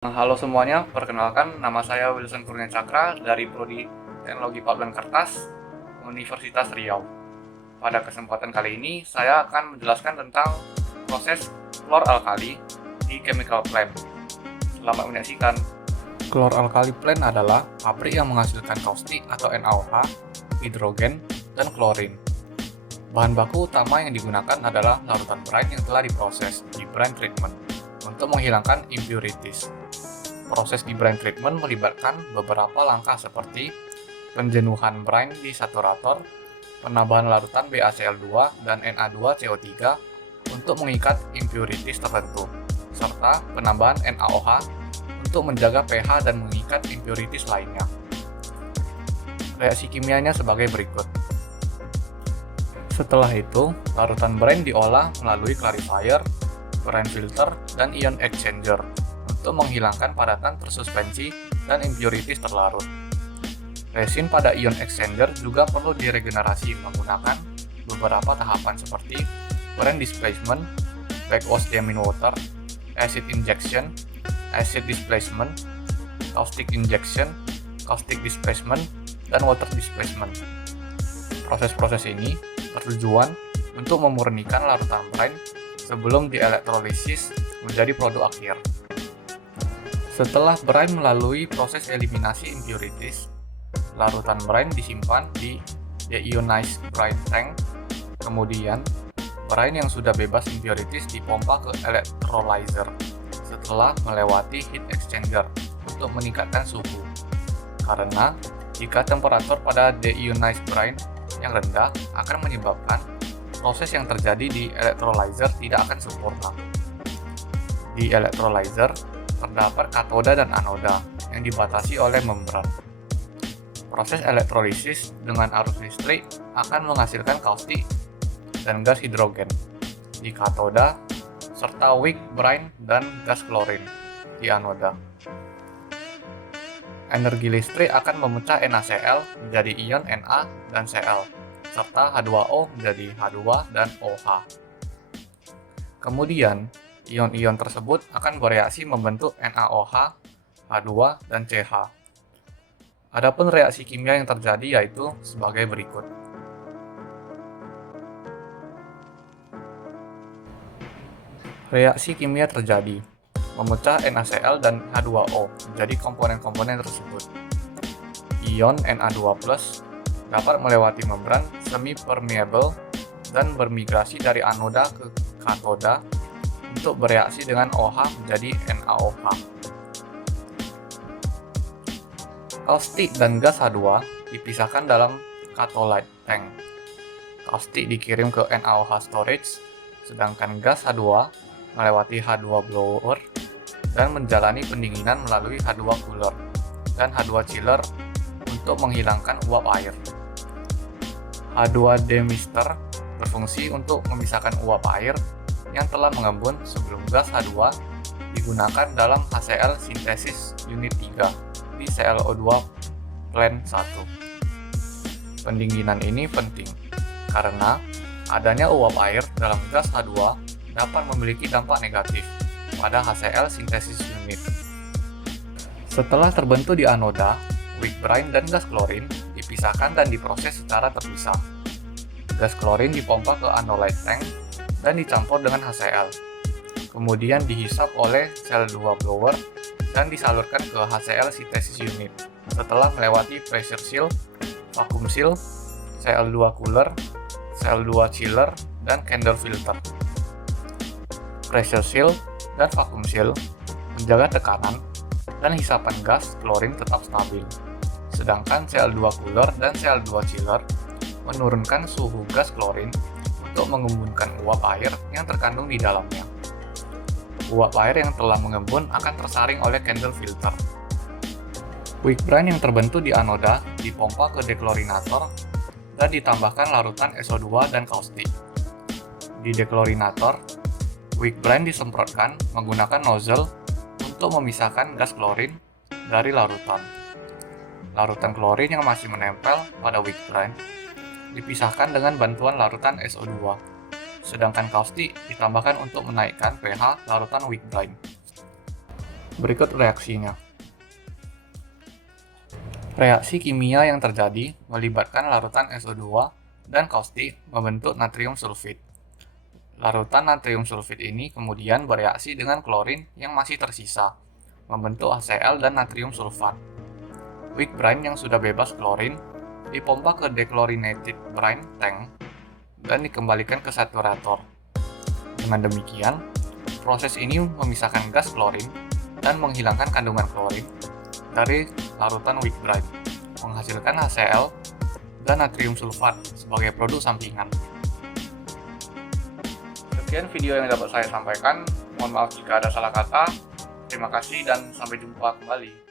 Halo semuanya, perkenalkan nama saya Wilson Kurnia Cakra dari Prodi Teknologi Pulp dan Kertas Universitas Riau. Pada kesempatan kali ini, saya akan menjelaskan tentang proses klor alkali di chemical plant. Selamat menyaksikan. Klor alkali plant adalah pabrik yang menghasilkan kaustik atau NaOH, hidrogen, dan klorin. Bahan baku utama yang digunakan adalah larutan brine yang telah diproses di brine treatment untuk menghilangkan impurities. Proses di brine treatment melibatkan beberapa langkah seperti penjenuhan brine di saturator, penambahan larutan BaCl2 dan Na2CO3 untuk mengikat impurities tertentu, serta penambahan NaOH untuk menjaga pH dan mengikat impurities lainnya. Reaksi kimianya sebagai berikut. Setelah itu, larutan brine diolah melalui clarifier, brine filter, dan ion exchanger untuk menghilangkan padatan tersuspensi dan impurities terlarut. Resin pada ion exchanger juga perlu diregenerasi menggunakan beberapa tahapan seperti brine displacement, backwash diamine water, acid injection, acid displacement, caustic injection, caustic displacement, dan water displacement. Proses-proses ini bertujuan untuk memurnikan larutan brine sebelum dielektrolisis menjadi produk akhir. Setelah brine melalui proses eliminasi impurities, larutan brine disimpan di deionized brine tank. Kemudian, brine yang sudah bebas impurities dipompa ke electrolyzer setelah melewati heat exchanger untuk meningkatkan suhu. Karena jika temperatur pada deionized brine yang rendah akan menyebabkan proses yang terjadi di electrolyzer tidak akan sempurna. Di electrolyzer terdapat katoda dan anoda yang dibatasi oleh membran. Proses elektrolisis dengan arus listrik akan menghasilkan kaustik dan gas hidrogen di katoda serta weak brine dan gas klorin di anoda. Energi listrik akan memecah NaCl menjadi ion Na dan Cl, serta H2O menjadi H2 dan OH. Kemudian, ion-ion tersebut akan bereaksi membentuk NaOH, H2, dan CH. Adapun reaksi kimia yang terjadi yaitu sebagai berikut. Reaksi kimia terjadi, memecah NaCl dan H2O menjadi komponen-komponen tersebut. Ion Na2+ dapat melewati membran semi-permeable dan bermigrasi dari anoda ke katoda untuk bereaksi dengan OH menjadi NaOH. Kaustik dan gas H2 dipisahkan dalam catholyte tank. Kaustik dikirim ke NaOH storage, sedangkan gas H2 melewati H2 blower dan menjalani pendinginan melalui H2 cooler dan H2 chiller untuk menghilangkan uap air. H2 demister berfungsi untuk memisahkan uap air yang telah mengembun sebelum gas H2 digunakan dalam HCl sintesis unit 3 di ClO2 plant 1. Pendinginan ini penting karena adanya uap air dalam gas H2 dapat memiliki dampak negatif pada HCl sintesis unit. Setelah terbentuk di anoda, weak brine dan gas klorin dipisahkan dan diproses secara terpisah. Gas klorin dipompa ke anolyte tank dan dicampur dengan HCl. Kemudian dihisap oleh sel 2 blower dan disalurkan ke HCl synthesis unit setelah melewati pressure seal, vacuum seal, Cl2 cooler, Cl2 chiller, dan candle filter. Pressure seal dan vacuum seal menjaga tekanan dan hisapan gas klorin tetap stabil. Sedangkan Cl2 cooler dan Cl2 chiller menurunkan suhu gas klorin untuk mengembunkan uap air yang terkandung di dalamnya. Uap air yang telah mengembun akan tersaring oleh candle filter. Weak brine yang terbentuk di anoda dipompa ke deklorinator dan ditambahkan larutan SO2 dan kaustik. Di deklorinator, weak brine disemprotkan menggunakan nozzle untuk memisahkan gas klorin dari larutan. Larutan klorin yang masih menempel pada weak brine dipisahkan dengan bantuan larutan SO2, sedangkan kaustik ditambahkan untuk menaikkan pH larutan weak brine. Berikut reaksinya. Reaksi kimia yang terjadi melibatkan larutan SO2 dan kaustik membentuk natrium sulfit. Larutan natrium sulfit ini kemudian bereaksi dengan klorin yang masih tersisa, membentuk HCl dan natrium sulfat. Weak brine yang sudah bebas klorin dipompa ke dechlorinated brine tank dan dikembalikan ke saturator. Dengan demikian, proses ini memisahkan gas klorin dan menghilangkan kandungan klorin dari larutan weak brine, menghasilkan HCl dan natrium sulfat sebagai produk sampingan. Sekian video yang dapat saya sampaikan. Mohon maaf jika ada salah kata. Terima kasih dan sampai jumpa kembali.